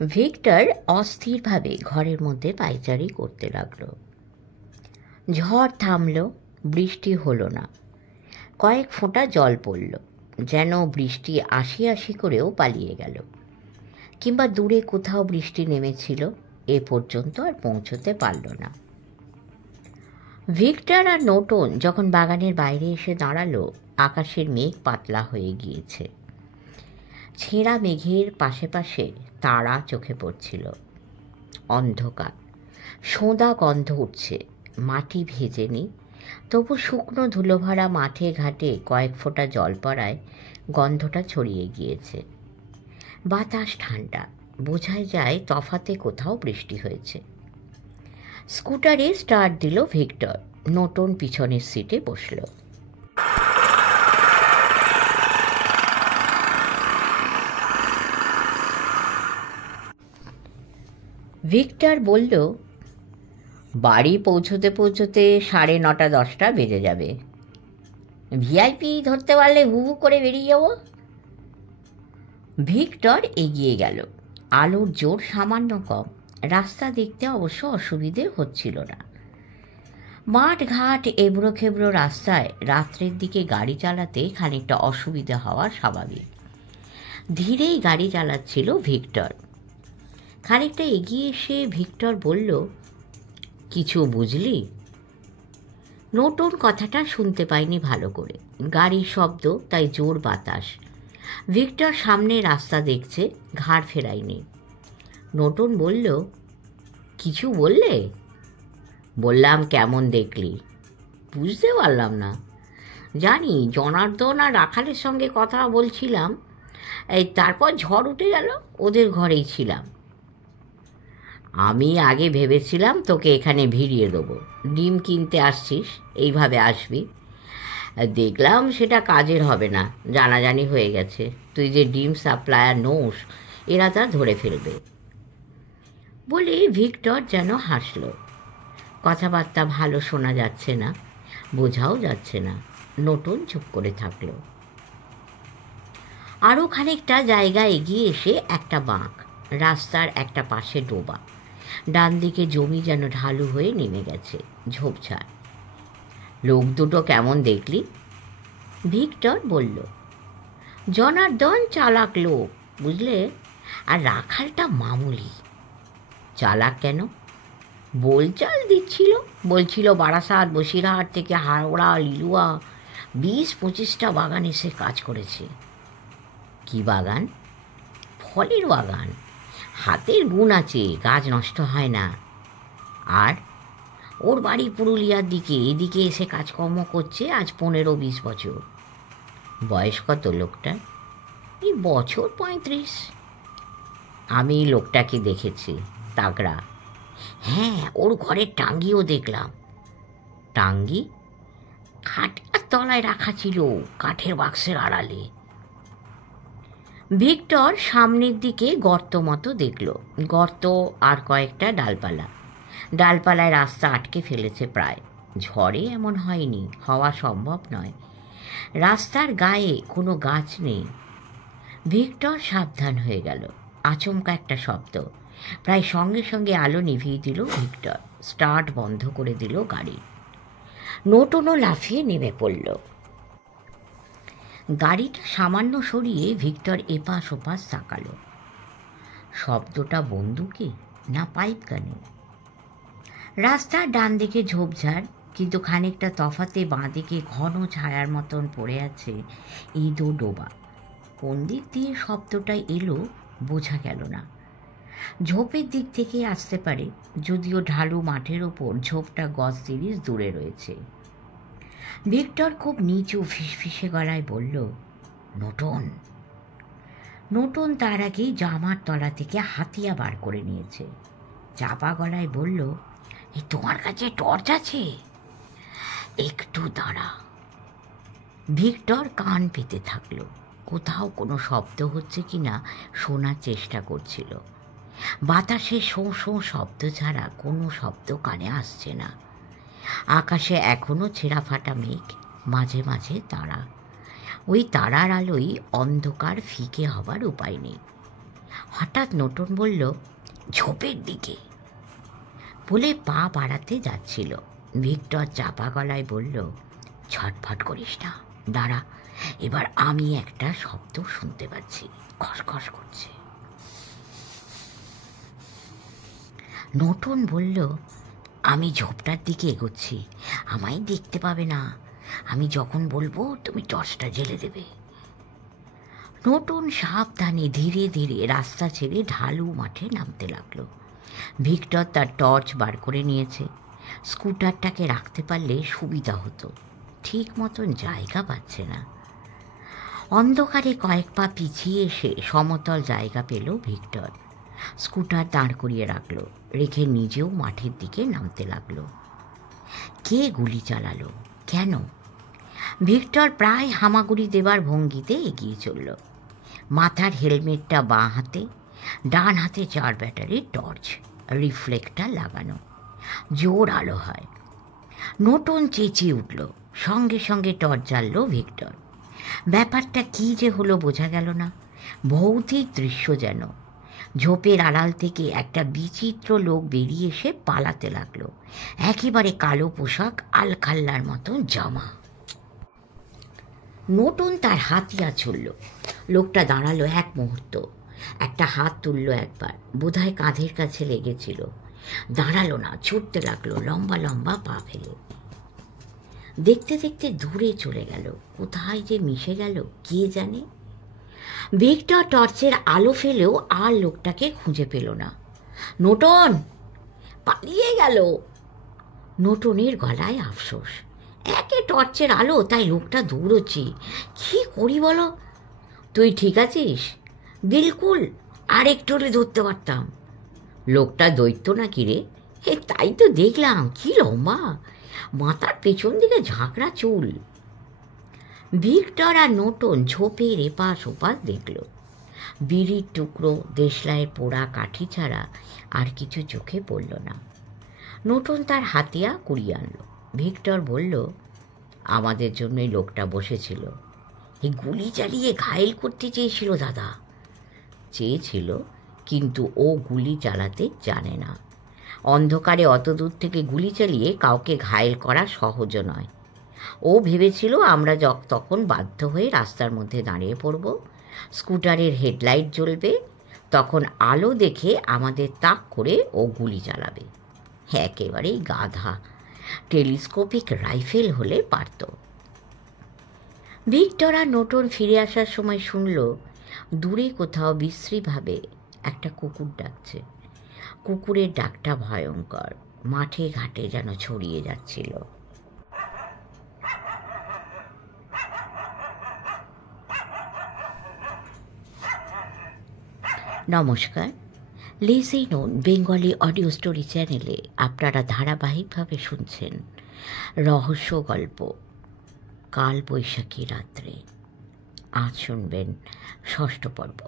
Victor অস্থিরভাবে ঘরের মধ্যে পায়চারি করতে লাগল। ঝড় থামল, বৃষ্টি হলো না। কয়েক ফোঁটা জল পড়ল, যেন বৃষ্টি আসি আসি করেও পালিয়ে গেল, কিংবা দূরে কোথাও বৃষ্টি নেমেছিল, এ পর্যন্ত আর পৌঁছতে পারল না। ভিক্টর আর নোটন যখন বাগানের বাইরে এসে দাঁড়ালো, আকাশের মেঘ পাতলা হয়ে গিয়েছে। ছেঁড়া মেঘের পাশে পাশে তারা চোখে পড়ছিল। অন্ধকার, সোঁদা গন্ধ উঠছে। মাটি ভেজেনি, তবু শুকনো ধুলোভরা মাঠে ঘাটে কয়েক ফোঁটা জল পড়ায় গন্ধটা ছড়িয়ে গিয়েছে। বাতাস ঠান্ডা, বোঝাই যায় তফাতে কোথাও বৃষ্টি হয়েছে। স্কুটারে স্টার্ট দিল ভিক্টর। নোটন পিছনের সিটে বসল। ভিক্টর বলল, বাড়ি পৌঁছতে পৌঁছতে 9:30-10টা বেজে যাবে। ভিআইপি ধরতে পারলে হু হু করে বেরিয়ে যাব। ভিক্টর এগিয়ে গেল। আলোর জোর সামান্য কম, রাস্তা দেখতে অবশ্য অসুবিধে হচ্ছিল না। মাঠ ঘাট এবড়ো খেবড়ো রাস্তায় রাত্রের দিকে গাড়ি চালাতে খানিকটা অসুবিধা হওয়া স্বাভাবিক। ধীরেই গাড়ি চালাচ্ছিল ভিক্টর। খানিকটা এগিয়ে এসে ভিক্টর বলল, কিছু বুঝলি? নোটন কথাটা শুনতে পায়নি ভালো করে। গাড়ির শব্দ, তাই জোর বাতাস। ভিক্টর সামনে রাস্তা দেখছে, ঘাড় ফেরায়নি। নোটন বলল, কিছু বললে? বললাম, কেমন দেখলি? বুঝতে পারলাম না। জানি, জনার্দন আর রাখালের সঙ্গে কথা বলছিলাম, তারপর ঝড় উঠে গেল, ওদের ঘরেই ছিলাম। আমি আগে ভেবেছিলাম তোকে এখানে ভিড়িয়ে দেবো, ডিম কিনতে আসছিস, এইভাবে আসবি। দেখলাম সেটা কাজের হবে না, জানাজানি হয়ে গেছে। তুই যে ডিম সাপ্লায়ার নোস, এরা তা ধরে ফেলবে। বলে ভিক্টর যেন হাসল। কথাবার্তা ভালো শোনা যাচ্ছে না, বোঝাও যাচ্ছে না। নোটন চুপ করে থাকল। আরও খানিকটা জায়গা এগিয়ে এসে একটা বাঁক, রাস্তার একটা পাশে ডোবা, ডান দিকে জমি যেন ঢালু হয়ে নেমে গেছে, ঝোপঝাড়। লোক দুটো কেমন দেখলি? ভিক্টর বলল, জনার্দন চালাক লোক, বুঝলে, আর রাখালটা মামুলি। চালাক কেন? বোলচাল দিচ্ছিল, বলছিল বারাসাত বসিরহাট থেকে হাওড়া লিলুয়া 20-25টা বাগান এসে কাজ করেছে। কি বাগান? ফলের বাগান। হাতের গুণ আছে, গাছ নষ্ট হয় না। আর ওর বাড়ি পুরুলিয়ার দিকে, এদিকে এসে কাজকর্ম করছে আজ 15-20 বছর। বয়স কত লোকটা? এই বছর 35। আমি লোকটাকে দেখেছি, তাগড়া। হ্যাঁ, ওর ঘরের টাঙ্গিও দেখলাম। টাঙ্গি? খাটের তলায় রাখা ছিল, কাঠের বাক্সের আড়ালে। ভিক্টর সামনের দিকে গর্ত মতো দেখল। গর্ত আর কয়েকটা ডালপালা। ডালপালায় রাস্তা আটকে ফেলেছে প্রায়। ঝড়ে এমন হয়নি, হওয়া সম্ভব নয়। রাস্তার গায়ে কোনো গাছ নেই। ভিক্টর সাবধান হয়ে গেল। আচমকা একটা শব্দ। প্রায় সঙ্গে সঙ্গে আলো নিভিয়ে দিল ভিক্টর। স্টার্ট বন্ধ করে দিল গাড়ি। নোটনও লাফিয়ে নেমে পড়ল। গাড়িটা সামান্য সরিয়ে ভিক্টর এপাশ ওপাশ তাকালো। শব্দটা বন্দুকে না পাইপ গানে? রাস্তার ডান দিকে ঝোপঝাড়, কিন্তু খানিকটা তফাতে বাঁ দিকে ঘন ছায়ার মতন পড়ে আছে ইঁদো ডোবা। কোন দিক দিয়ে শব্দটা এলো বোঝা গেল না। ঝোপের দিক থেকে আসতে পারে, যদিও ঢালু মাঠের ওপর ঝোপটা গজ 30 দূরে রয়েছে। ভিক্টর খুব নিচু ফিসফিসে গলায় বলল, নোটন। নোটন তার আগেই জামার তলা থেকে হাতিয়া বার করে নিয়েছে। চাপা গলায় বলল, এই তোমার কাছে টর্চ আছে? একটু দাঁড়া। ভিক্টর কান পেতে থাকলো। কোথাও কোনো শব্দ হচ্ছে কিনা শোনার চেষ্টা করছিল। বাতাসে শোঁ শোঁ শব্দ ছাড়া কোনো শব্দ কানে আসছে না। আকাশে এখনো ছেঁড়া ফাটা মেঘ, মাঝে মাঝে তারা। ওই তারার আলোয় অন্ধকার ফিকে হবার উপায় নেই। হঠাৎ নতুন বলল, ঝোপের দিকে, বলে পা বাড়াতে যাচ্ছিল। ভিক্টর চাপা গলায় বলল, ছটফট করিস না, দাঁড়া, এবার আমি একটা শব্দ শুনতে পাচ্ছি, খসখস করছে। নতুন বলল, আমি ঝোপটার দিকে এগোচ্ছি, আমায় দেখতে পাবে না, আমি যখন বলবো তুমি টর্চটা জ্বেলে দেবে। নতুন সাবধানে ধীরে ধীরে রাস্তা ছেড়ে ঢালু মাঠে নামতে লাগলো। ভিক্টর তার টর্চ বার করে নিয়েছে। স্কুটারটাকে রাখতে পারলে সুবিধা হতো, ঠিক মতন জায়গা পাচ্ছে না। অন্ধকারে কয়েক পা পিছিয়ে এসে সমতল জায়গা পেল ভিক্টর। স্কুটার দাঁড় করিয়ে রাখলো, রেখে নিজেও মাঠের দিকে নামতে লাগলো। কে গুলি চালালো, কেন? ভিক্টর প্রায় হামাগুড়ি দেবার ভঙ্গিতে এগিয়ে চলল। মাথার হেলমেটটা বাঁ হাতে, ডান হাতে 4 ব্যাটারির টর্চ, রিফ্লেক্টার লাগানো, জোর আলো হয়। নতুন চেঁচিয়ে উঠল, সঙ্গে সঙ্গে টর্চ জ্বালল ভিক্টর। ব্যাপারটা কি যে হলো বোঝা গেল না। ভৌতিক দৃশ্য যেন। ঝোপের আড়াল থেকে একটা বিচিত্র লোক বেরিয়ে এসে পালাতে লাগলো। একেবারে কালো পোশাক, আলখাল্লার মতন জামা। নতুন তার হাতিয়া ছুড়ল। লোকটা দাঁড়ালো এক মুহূর্ত, একটা হাত তুলল একবার, বোধহয় কাঁধের কাছে লেগেছিল। দাঁড়ালো না, ছুটতে লাগলো লম্বা লম্বা পা ফেলে। দেখতে দেখতে দূরে চলে গেল, কোথায় যে মিশে গেল কে জানে। ভিক্টর টর্চের আলো ফেলেও আর লোকটাকে খুঁজে পেল না। নতুন পালিয়ে গেল। নতুনের গলায় আফসোস। একে টর্চের আলো, তাই লোকটা দৌড়চ্ছে। কি করি বলো? তুই ঠিক আছিস? বিলকুল, আর একটু হলে ধরতে পারতাম। লোকটা দৈত্য নাকি রে? তাই তো দেখলাম, কি লম্বা, মাথার পেছন দিকে ঝাঁকড়া চুল। ভিক্টর আর নতুন ঝোপের এপাশ ওপাশ দেখল। বিড়ির টুকরো, দেশলাইয়ের পোড়া কাঠি ছাড়া আর কিছু চোখে পড়ল না। নতুন তার হাতিয়া কুড়িয়ে আনলো। ভিক্টর বলল, আমাদের জন্যই লোকটা বসেছিল। এই গুলি চালিয়ে ঘায়েল করতে চেয়েছিল দাদা। চেয়েছিল, কিন্তু ও গুলি চালাতে জানে না। অন্ধকারে অত দূর থেকে গুলি চালিয়ে কাউকে ঘায়েল করা সহজ নয়। ও ভেবেছিল আমরা তখন বাধ্য হয়ে রাস্তার মধ্যে দাঁড়িয়ে পড়ব, স্কুটারের হেডলাইট জ্বলবে, তখন আলো দেখে আমাদের তাক করে ও গুলি চালাবে। একেবারেই গাধা। টেলিস্কোপিক রাইফেল হলে পারত। ভিক্টর আর নতুন ফিরে আসার সময় শুনল দূরে কোথাও বিশ্রীভাবে একটা কুকুর ডাকছে। কুকুরের ডাকটা ভয়ঙ্কর, মাঠে ঘাটে যেন ছড়িয়ে যাচ্ছিল। নমস্কার, listen on Bengali audio story চ্যানেলে আপনারা ধারাবাহিকভাবে শুনছেন রহস্য গল্প কাল বৈশাখী রাত্রে। আজ শুনবেন 6ষ্ঠ পর্ব।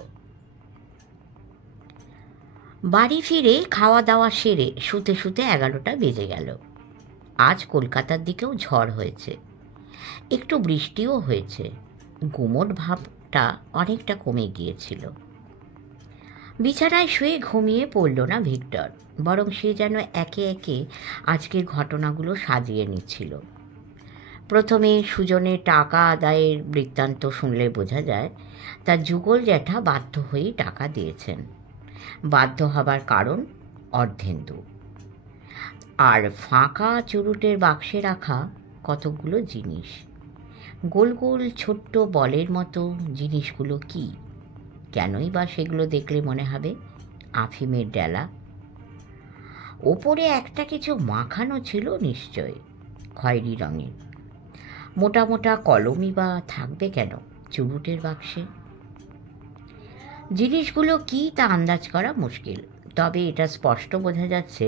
বাড়ি ফিরে খাওয়া দাওয়া সেরে শুতে শুতে 11টা বেজে গেল। আজ কলকাতার দিকেও ঝড় হয়েছে, একটু বৃষ্টিও হয়েছে। গুমোট ভাবটা অনেকটা কমে গিয়েছিল। বিছানায় শুয়ে ঘুমিয়ে পড়ল না ভিক্টর, বরং সে যেন একে একে আজকের ঘটনাগুলো সাজিয়ে নিচ্ছিল। প্রথমে সুজনের টাকা আদায়ের বৃত্তান্ত শুনলে বোঝা যায় তার যুগল জ্যাঠা বাধ্য হয়েই টাকা দিয়েছেন। বাধ্য হবার কারণ অর্ধেন্দু, আর ফাঁকা চুরুটের বাক্সে রাখা কতকগুলো জিনিস। গোল গোল ছোট্ট বলের মতো জিনিসগুলো কি? কেনই বা সেগুলো দেখলে মনে হবে আফিমের ডেলা। ওপরে একটা কিছু মাখানো ছিল নিশ্চয়, খয়েরি রঙের। মোটা মোটা কলমই বা থাকবে কেন চুরুটের বাক্সে? জিনিসগুলো কি তা আন্দাজ করা মুশকিল, তবে এটা স্পষ্ট বোঝা যাচ্ছে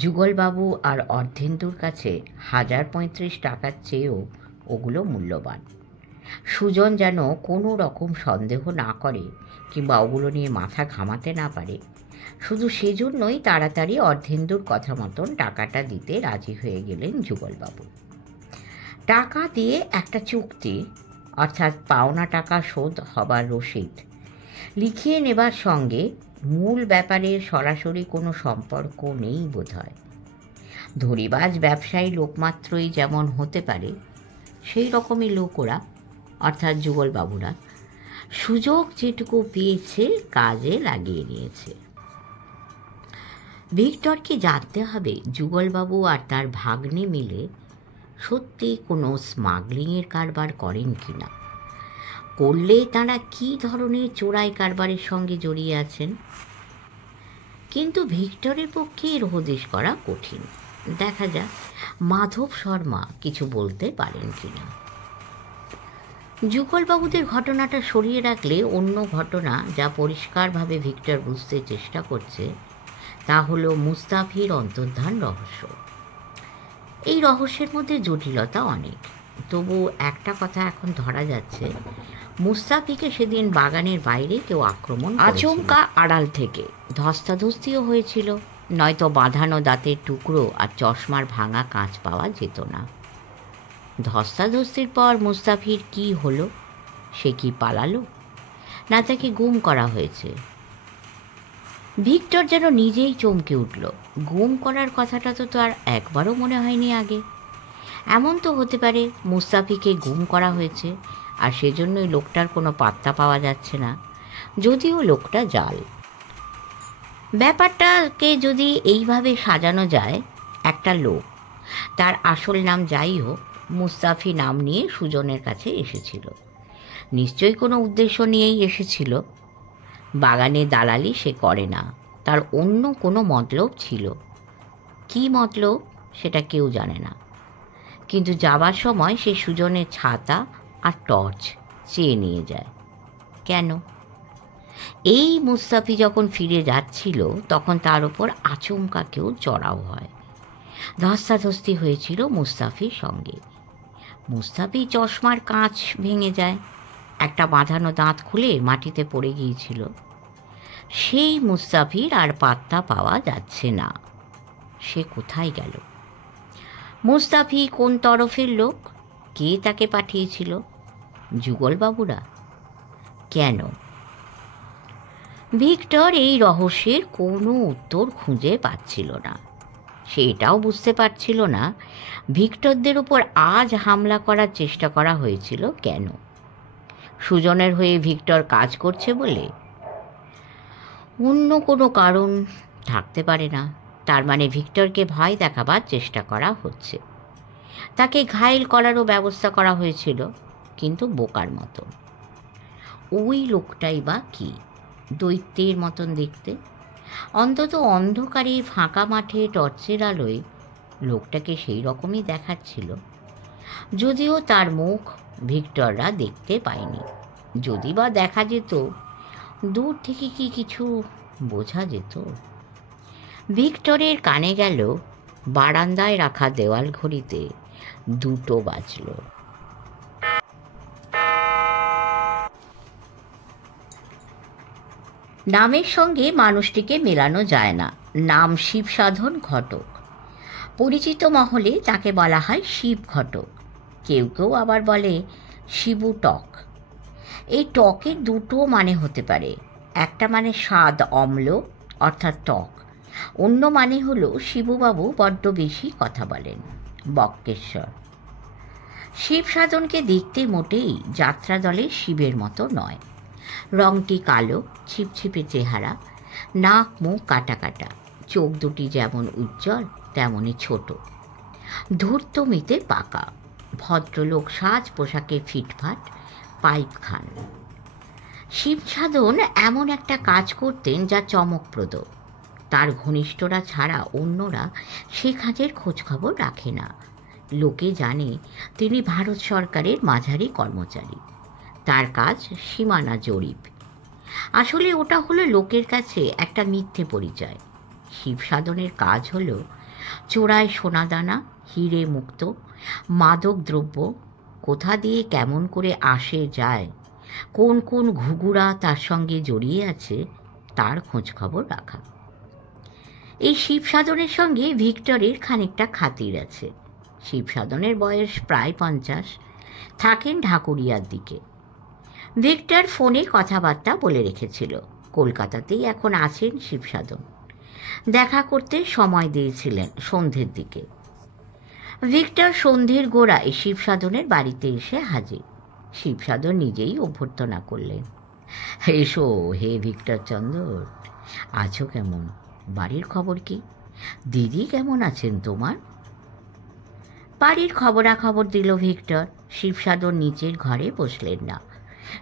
যুগলবাবু আর অর্ধেন্দুর কাছে 1035 টাকার চেয়েও ওগুলো মূল্যবান। সুজন যেন কোনো রকম সন্দেহ না করে কিংবা ওগুলো নিয়ে মাথা ঘামাতে না পারে, শুধু সেজন্যই তাড়াতাড়ি অর্ধেন্দুর কথা মতন টাকাটা দিতে রাজি হয়ে গেলেন যুগলবাবু। টাকা দিয়ে একটা চুক্তি, অর্থাৎ পাওনা টাকা শোধ হবার রসিদ, লিখিয়ে নেবার সঙ্গে মূল ব্যাপারের সরাসরি কোনো সম্পর্ক নেই বোধহয়। ধরিবাজ ব্যবসায়ী লোকমাত্রই যেমন হতে পারে, সেই রকমই লোক ওরা, অর্থাৎ যুগলবাবুরা। সুযোগ যেটুকু পেয়েছে কাজে লাগিয়ে নিয়েছে। ভিক্টরকে জানতে হবে যুগলবাবু আর তার ভাগ্নে মিলে সত্যি কোনো স্মাগলিংয়ের কারবার করেন কি না, করলে তাঁরা কী ধরনের চোরাই কারবারের সঙ্গে জড়িয়ে আছেন। কিন্তু ভিক্টরের পক্ষে এর হদিশ করা কঠিন। দেখা যাক মাধব শর্মা কিছু বলতে পারেন কিনা। যুগলবাবুদের ঘটনাটা সরিয়ে রাখলে অন্য ঘটনা যা পরিষ্কারভাবে ভিক্টর বুঝতে চেষ্টা করছে তা হলো মুস্তাফির অন্তর্ধান রহস্য। এই রহস্যের মধ্যে জটিলতা অনেক, তবু একটা কথা এখন ধরা যাচ্ছে, মুস্তাফিকে সেদিন বাগানের বাইরে কেউ আক্রমণ আচমকা আড়াল থেকে। ধস্তাধস্তিও হয়েছিল, নয়তো বাঁধানো দাঁতের টুকরো আর চশমার ভাঙা কাঁচ পাওয়া যেত না। ধস্তাধস্তির পর মুস্তাফির কি হলো? সে কি পালালো, না তাকে গুম করা হয়েছে? ভিক্টর যেন নিজেই চমকে উঠল। গুম করার কথাটা তো তার একবারও মনে হয়নি আগে। এমন তো হতে পারে মুস্তাফিকে গুম করা হয়েছে আর সেজন্যই লোকটার কোনো পাত্তা পাওয়া যাচ্ছে না, যদিও লোকটা জাল। ব্যাপারটাকে যদি এইভাবে সাজানো যায়, একটা লোক, তার আসল নাম যাই হোক, মুস্তাফি নাম নিয়ে সুজনের কাছে এসেছিল। নিশ্চয়ই কোনো উদ্দেশ্য নিয়েই এসেছিল। বাগানে দালালি সে করে না, তার অন্য কোনো মতলব ছিল। কি মতলব সেটা কেউ জানে না, কিন্তু যাবার সময় সে সুজনের ছাতা আর টর্চ চেয়ে নিয়ে যায়। কেন? এই মুস্তাফি যখন ফিরে যাচ্ছিল তখন তার ওপর আচমকা কেউ চড়াও হয়। ধস্তাধস্তি হয়েছিল মুস্তাফির সঙ্গে। মুস্তাফি চশমার কাঁচ ভেঙে যায়, একটা বাঁধানো দাঁত খুলে মাটিতে পড়ে গিয়েছিল। সেই মুস্তাফির আর পাত্তা পাওয়া যাচ্ছে না। সে কোথায় গেল? মুস্তাফি কোন তরফের লোক? কে তাকে পাঠিয়েছিল? যুগলবাবুরা? কেন? ভিক্টর এই রহস্যের কোনো উত্তর খুঁজে পাচ্ছিল না। সে এটাও বুঝতে পারছিল না ভিক্টরদের উপর আজ হামলা করার চেষ্টা করা হয়েছিল কেন। সুজনের হয়ে ভিক্টর কাজ করছে বলে? অন্য কোনো কারণ থাকতে পারে না। তার মানে ভিক্টরকে ভয় দেখাবার চেষ্টা করা হচ্ছে। তাকে ঘায়েল করারও ব্যবস্থা করা হয়েছিল, কিন্তু বোকার মতন। ওই লোকটাই বা কি? দৈত্যের মতন দেখতে। অন্তত অন্ধকারে ফাঁকা মাঠে টর্চের আলোয় লোকটাকে সেই রকমই দেখাচ্ছিল, যদিও তার মুখ ভিক্টররা দেখতে পায়নি। যদি বা দেখা যেত, দূর থেকে কি কিছু বোঝা যেত? ভিক্টরের কানে গেল বারান্দায় রাখা দেওয়াল ঘড়িতে 2টো বাজল। নামের সঙ্গে মানুষটিকে মেলানো যায় না। নাম শিবসাধন ঘটক। পরিচিত মহলে তাকে বলা হয় শিব ঘটক। কেউ কেউ আবার বলে শিবু টক। এই টকের 2টো মানে হতে পারে। একটা মানে স্বাদ অম্ল, অর্থাৎ টক। অন্য মানে হলো শিবুবাবু বড্ড বেশি কথা বলেন, বক্কেশ্বর। শিব সাধনকে দেখতে মোটেই যাত্রা দলের শিবের মতো নয়। রংটি কালো, ছিপছিপে চেহারা, নাক মুখ কাটা কাটা, চোখ দুটি যেমন উজ্জ্বল তেমনই ছোট, ধূর্তমিতে পাকা। ভদ্রলোক সাজ পোশাকে ফিটফাট, পাইপ খান। শিব সাধন এমন একটা কাজ করতেন যা চমকপ্রদ। তার ঘনিষ্ঠরা ছাড়া অন্যরা সে কাজের খোঁজখবর রাখে না। লোকে জানে তিনি ভারত সরকারের মাঝারি কর্মচারী। তার কাজ সীমানা জরিপ। আসলে ওটা হলো লোকের কাছে একটা মিথ্যে পরিচয়। শিব সাধনের কাজ হলো চোরাই সোনাদানা, হিরে মুক্ত, মাদক দ্রব্য কোথা দিয়ে কেমন করে আসে যায়, কোন কোন ঘুঘুরা তার সঙ্গে জড়িয়ে আছে, তার খোঁজখবর রাখা। এই শিব সাধনের সঙ্গে ভিক্টরের খানিকটা খাতির আছে। শিব সাধনের বয়স প্রায় 50, থাকেন ঢাকুরিয়ার দিকে। ভিক্টর ফোনে কথাবার্তা বলে রেখেছিল। কলকাতাতেই এখন আছেন শিবসাধন। দেখা করতে সময় দিয়েছিলেন সন্ধ্যের দিকে। ভিক্টর সন্ধ্যের গোড়ায় শিবসাধনের বাড়িতে এসে হাজির। শিবসাধন নিজেই অভ্যর্থনা করলেন। এসো হে ভিক্টর চন্দ্র, আছো কেমন? বাড়ির খবর কি? দিদি কেমন আছেন তোমার? বাড়ির খবরাখবর দিল ভিক্টর। শিবসাধন নিচের ঘরে বসলেন না,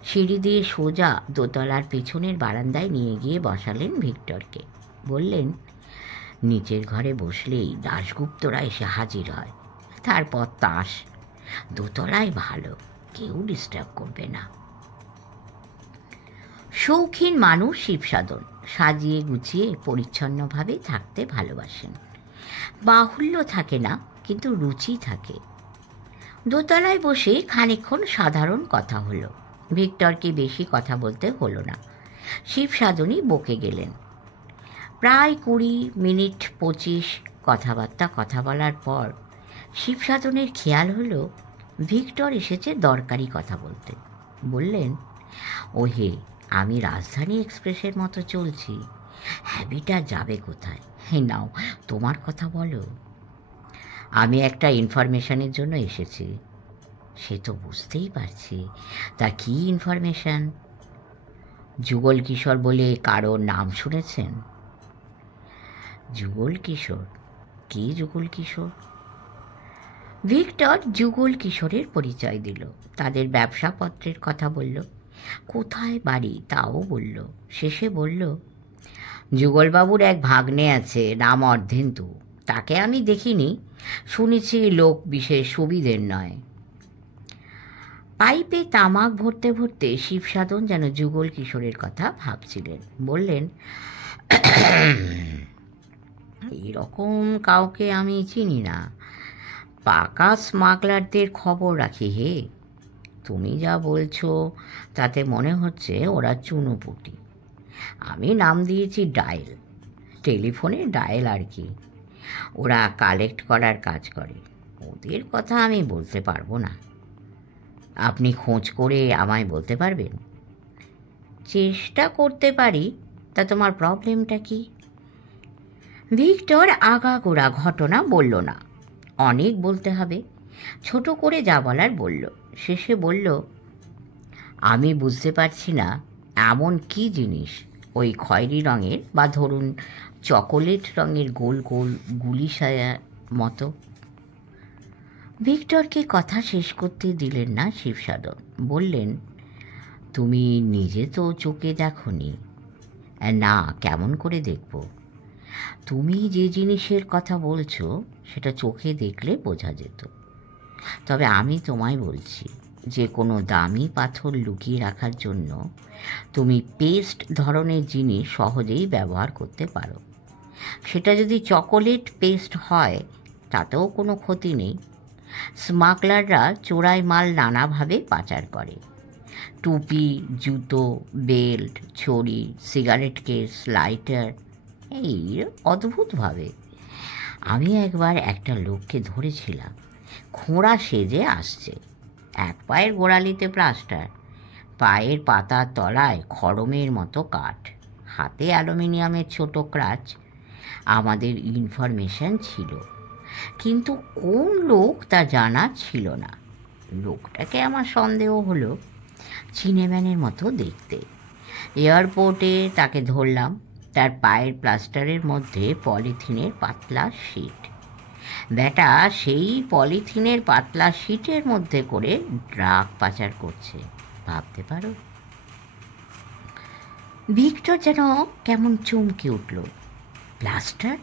সিঁড়ি দিয়ে সোজা দোতলার পেছনের বারান্দায় নিয়ে গিয়ে বসালেন ভিক্টরকে। বললেন, নিচের ঘরে বসলেই দাশগুপ্তরা এসে হাজির হয়, তারপর তাস। দোতলায় ভালো, কেউ ডিস্টার্ব করবে না। শৌখিন মানুষ শিবসাধন, সাজিয়ে গুছিয়ে পরিচ্ছন্নভাবে থাকতে ভালোবাসেন। বাহুল্য থাকে না, কিন্তু রুচি থাকে। দোতলায় বসে খানিকক্ষণ সাধারণ কথা হলো। ভিক্টরকে বেশি কথা বলতে হলো না, শিবসাধনই বকে গেলেন। প্রায় 20-25 কথা বলার পর শিবসাধনের খেয়াল হলো ভিক্টর এসেছে দরকারি কথা বলতে। বললেন, ওহে, আমি রাজধানী এক্সপ্রেসের মতো চলছি, হ্যাবিটা যাবে কোথায়? নাও, তোমার কথা বলো। আমি একটা ইনফরমেশনের জন্য এসেছি। সে তো বুঝতেই পারছি, তা কী ইনফরমেশন? যুগল কিশোর বলে কারো নাম শুনেছেন? যুগল কিশোর? কে যুগল কিশোর? ভিক্টর যুগল কিশোরের পরিচয় দিল, তাদের ব্যবসাপত্রের কথা বলল, কোথায় বাড়ি তাও বলল। শেষে বলল, যুগলবাবুর এক ভাগ্নে আছে, নাম অর্ধেন্দু। তাকে আমি দেখিনি, শুনেছি লোক বিশেষ সুবিধের নয়। পাইপে তামাক ভরতে ভরতে শিবসাধন যেন যুগল কিশোরের কথা ভাবছিলেন। বললেন, এরকম কাউকে আমি চিনি না, পাকা স্মাগলারদের খবর রাখি হে। তুমি যা বলছো তাতে মনে হচ্ছে ওরা চুনোপুটি। আমি নাম দিয়েছি ডায়েল, টেলিফোনে ডায়েল আর কি। ওরা কালেক্ট করার কাজ করে, ওদের কথা আমি বলতে পারবো না। আপনি খোঁজ করে আমায় বলতে পারবেন? চেষ্টা করতে পারি, তা তোমার প্রবলেমটা কি? ভিক্টর আগাগোড়া ঘটনা বলল না, অনেক বলতে হবে, ছোট করে যা বলার বলল। শেষে বলল, আমি বুঝতে পারছি না এমন কি জিনিস ওই খয়েরি রঙের বা ধরুন চকোলেট রঙের গোল গোল গুলি সায়া মতো। ভিক্টরকে কথা শেষ করতে দিলেন না শিবসাধন। বললেন, তুমি নিজে তো চোখে দেখোনি। না, কেমন করে দেখব? তুমি যে জিনিসের কথা বলছো সেটা চোখে দেখলে বোঝা যেত। তবে আমি তোমায় বলছি, যে কোনো দামি পাথর লুকিয়ে রাখার জন্য তুমি পেস্ট ধরনের জিনিস সহজেই ব্যবহার করতে পারো। সেটা যদি চকোলেট পেস্ট হয় তাতেও কোনো ক্ষতি নেই। স্মাগলাররা চোরাই মাল নানাভাবে পাচার করে, টুপি, জুতো, বেল্ট, ছড়ি, সিগারেট কেস, লাইটার, এই অদ্ভুতভাবে। আমি একবার একটা লোককে ধরেছিলাম, খোঁড়া সেজে আসছে, এক পায়ের গোড়ালিতে প্লাস্টার, পায়ের পাতার তলায় খড়মের মতো কাঠ, হাতে অ্যালুমিনিয়ামের ছোট ক্রাচ। আমাদের ইনফরমেশন ছিল, কিন্তু কোন লোক তা জানা ছিল না। লোকটাকে আমার সন্দেহ হলো, চিনেম্যানের মতো দেখতে। এয়ারপোর্টে তাকে ধরলাম, তার পায়ের প্লাস্টারের মধ্যে পলিথিনের পাতলা শিট। ব্যাটা সেই পলিথিনের পাতলা শিটের মধ্যে করে ড্রাগ পাচার করছে, ভাবতে পারো? ভিক্টর যেন কেমন চমকে উঠল। প্লাস্টার?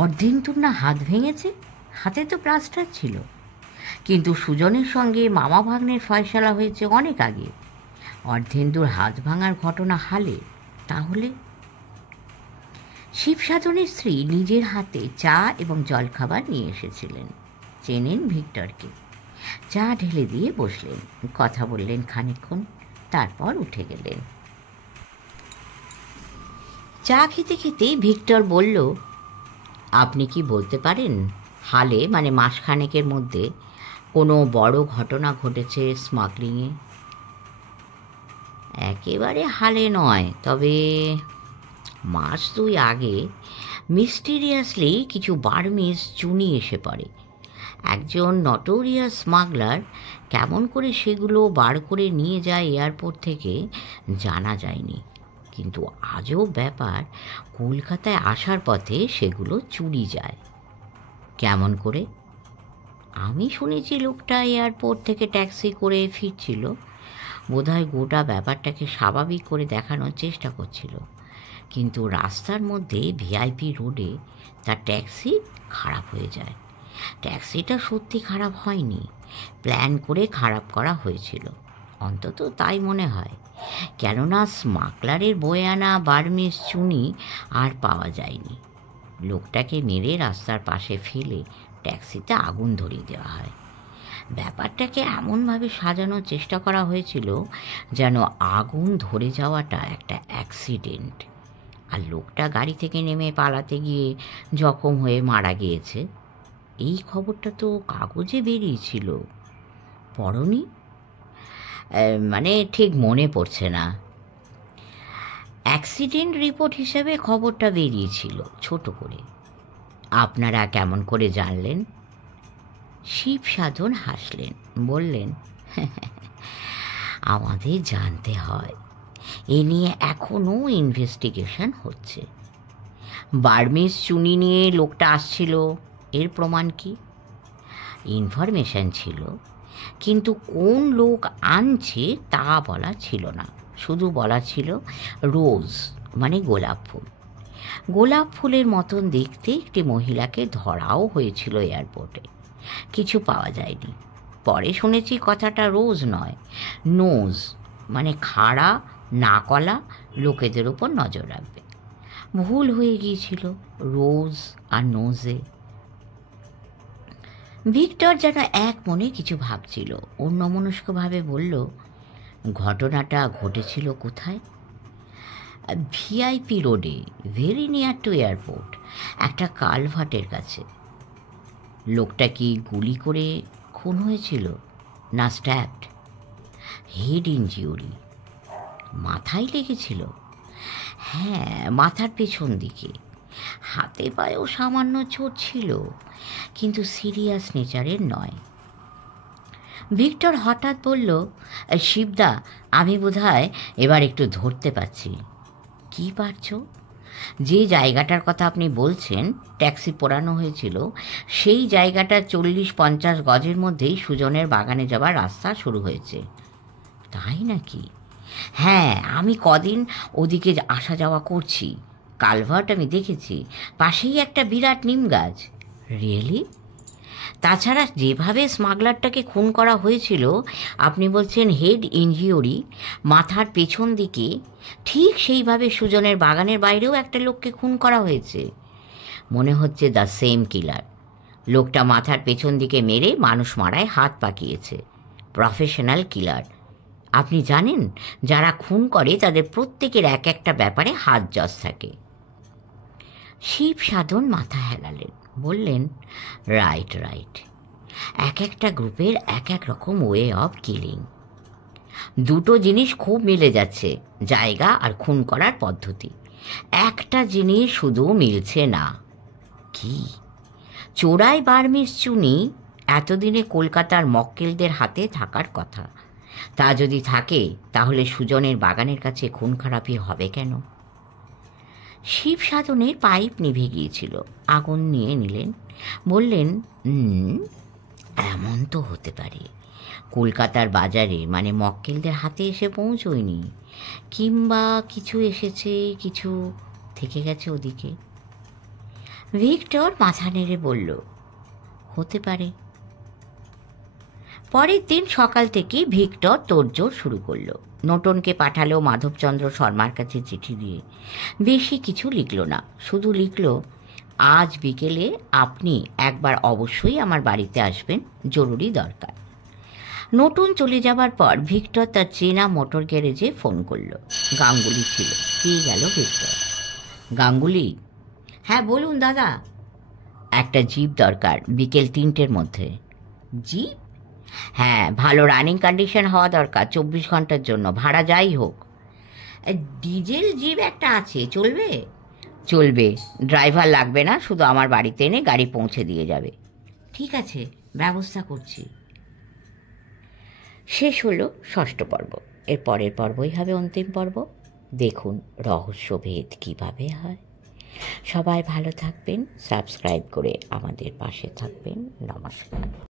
অর্ধেন্দুর না হাত ভেঙেছে? হাতে তো প্লাস্টার ছিল, কিন্তু সুজনের সঙ্গে মামা ভাগ্নের ফয়সালা হয়েছে অনেক আগে। অর্ধেন্দুর হাত ভাঙার ঘটনা হালে। তাহলে শিবসাধনের স্ত্রী নিজের হাতে চা এবং জলখাবার নিয়ে এসেছিলেন। চেনেন ভিক্টরকে। চা ঢেলে দিয়ে বসলেন, কথা বললেন খানিকক্ষণ, তারপর উঠে গেলেন। চা খেতে খেতে ভিক্টর বলল, আপনি কি বলতে পারেন হালে মানে মাসখানেকের মধ্যে কোনো বড় ঘটনা ঘটেছে স্মাগলিংয়ে? একেবারে হালে নয়, তবে মাস 2 আগে মিস্টিরিয়াসলি কিছু বার্মিজ চুনি এসে পড়ে। একজন নটোরিয়াস স্মাগলার কেমন করে সেগুলো বার করে নিয়ে যায় এয়ারপোর্ট থেকে জানা যায়নি, কিন্তু আজব ব্যাপার, কলকাতায় আসার পথে সেগুলো চুরি যায়। কেমন করে? আমি শুনেছি লোকটা এয়ারপোর্ট থেকে ট্যাক্সি করে ফিরছিল, বোধহয় গোটা ব্যাপারটাকে স্বাভাবিক করে দেখানোর চেষ্টা করছিল, কিন্তু রাস্তার মধ্যে ভিআইপি রোডে তার ট্যাক্সি খারাপ হয়ে যায়। ট্যাক্সিটা সত্যি খারাপ হয়নি, প্ল্যান করে খারাপ করা হয়েছিল, অন্তত তাই মনে হয়, কেননা স্মাগলারের বয়ে আনা বার্মিজ চুনি আর পাওয়া যায়নি। লোকটাকে মেরে রাস্তার পাশে ফেলে ট্যাক্সিতে আগুন ধরিয়ে দেওয়া হয়। ব্যাপারটাকে এমনভাবে সাজানোর চেষ্টা করা হয়েছিল যেন আগুন ধরে যাওয়াটা একটা অ্যাক্সিডেন্ট, আর লোকটা গাড়ি থেকে নেমে পালাতে গিয়ে জখম হয়ে মারা গিয়েছে। এই খবরটা তো কাগজে বেরিয়েছিল, পড়নি? মানে ঠিক মনে পড়ছে না। অ্যাক্সিডেন্ট রিপোর্ট হিসেবে খবরটা বেরিয়েছিল ছোট করে। আপনারা কেমন করে জানলেন? শিব সাধন হাসলেন, বললেন, আমাদের জানতে হয়, এ নিয়ে এখনও ইনভেস্টিগেশন হচ্ছে। বার্মিজ চুনি নিয়ে লোকটা আসছিল, এর প্রমাণ কি? ইনফরমেশন ছিল, কিন্তু কোন লোক আনছে তা বলা ছিল না, শুধু বলা ছিল রোজ মানে গোলাপ ফুল। গোলাপ ফুলের মতন দেখতে একটি মহিলাকে ধরাও হয়েছিল এয়ারপোর্টে, কিছু পাওয়া যায়নি। পরে শুনেছি কথাটা রোজ নয়, নোজ, মানে খাড়া নাকওয়ালা লোকেদের উপর নজর রাখবে। ভুল হয়ে গিয়েছিল রোজ আর নোজে। ভিক্টর যেন এক মনে কিছু ভাবছিল, অন্যমনস্কভাবে বলল, ঘটনাটা ঘটেছিল কোথায়? ভিআইপি রোডে, ভেরি নিয়ার টু এয়ারপোর্ট, একটা কালভার্টের কাছে। লোকটা কি গুলি করে খুন হয়েছিল না স্ট্যাবড? হেড ইনজিউরি, মাথায় লেগেছিল? হ্যাঁ, মাথার পেছন দিকে। হাতে পায়েও সামান্য চোট ছিল, কিন্তু সিরিয়াস নেচারের নয়। ভিক্টর হঠাৎ বলল, শিবদা, আমি বোধহয় এবার একটু ধরতে পারছি। কি পারছ? যে জায়গাটার কথা আপনি বলছেন ট্যাক্সি পোড়ানো হয়েছিল, সেই জায়গাটার 40-50 গজের মধ্যেই সুজনের বাগানে যাওয়ার রাস্তা শুরু হয়েছে। তাই নাকি? হ্যাঁ, আমি কদিন ওদিকে আসা যাওয়া করছি। কালভার্ট আমি দেখেছি, পাশেই একটা বিরাট নিম গাছ। রিয়েলি? তাছাড়া যেভাবে স্মাগলারটাকে খুন করা হয়েছিল, আপনি বলছেন হেড ইনজিউরি, মাথার পেছন দিকে, ঠিক সেইভাবে সুজনের বাগানের বাইরেও একটা লোককে খুন করা হয়েছে। মনে হচ্ছে দ্য সেম কিলার। লোকটা মাথার পেছন দিকে মেরে মানুষ মারায় হাত পাকিয়েছে। প্রফেশনাল কিলার। আপনি জানেন, যারা খুন করে তাদের প্রত্যেকের এক একটা ব্যাপারে হাত জজ থাকে। শিব সাধন মাথা হেলালেন, বললেন, রাইট রাইট, এক একটা গ্রুপের এক এক রকম ওয়ে অফ কিলিং। দুটো জিনিস খুব মিলে যাচ্ছে, জায়গা আর খুন করার পদ্ধতি। একটা জিনিস শুধু মিলছে না। কি? চোরাই বার্মিজ চুনি এতদিনে কলকাতার মক্কেলদের হাতে থাকার কথা। তা যদি থাকে, তাহলে সুজনের বাগানের কাছে খুন খারাপি হবে কেন? শিব সাধনের পাইপ নিভে গিয়েছিল, আগুন নিয়ে নিলেন, বললেন, এমন তো হতে পারে কলকাতার বাজারে, মানে মক্কেলদের হাতে এসে পৌঁছয়নি, কিংবা কিছু এসেছে, কিছু থেকে গেছে ওদিকে। ভিক্টর মাথা নেড়ে বলল, হতে পারে। পরের দিন সকাল থেকে ভিক্টর তোড়জোড় শুরু করলো। নোটনকে পাঠালো মাধবচন্দ্র শর্মার কাছে চিঠি দিয়ে। বেশি কিছু লিখল না, শুধু লিখল, আজ বিকেলে আপনি একবার অবশ্যই আমার বাড়িতে আসবেন, জরুরি দরকার। নোটন চলে যাবার পর ভিক্টর তার চেনা মোটর গ্যারেজে ফোন করলো। গাঙ্গুলি ছিল। পেয়ে গেল ভিক্টর। গাঙ্গুলি? হ্যাঁ বলুন দাদা। একটা জিপ দরকার, বিকেল 3টের মধ্যে। জিপ? হ্যাঁ, ভালো রানিং কন্ডিশন হওয়া দরকার, 24 ঘন্টার জন্য, ভাড়া যাই হোক। ডিজেল জিপ একটা আছে, চলবে? চলবে, ড্রাইভার লাগবে না, শুধু আমার বাড়িতে এনে গাড়ি পৌঁছে দিয়ে যাবে। ঠিক আছে, ব্যবস্থা করছি। শেষ হলো ষষ্ঠ পর্ব। এর পরের পর্বই হবে অন্তিম পর্ব। দেখুন রহস্যভেদ কিভাবে হয়। সবাই ভালো থাকবেন, সাবস্ক্রাইব করে আমাদের পাশে থাকবেন। নমস্কার।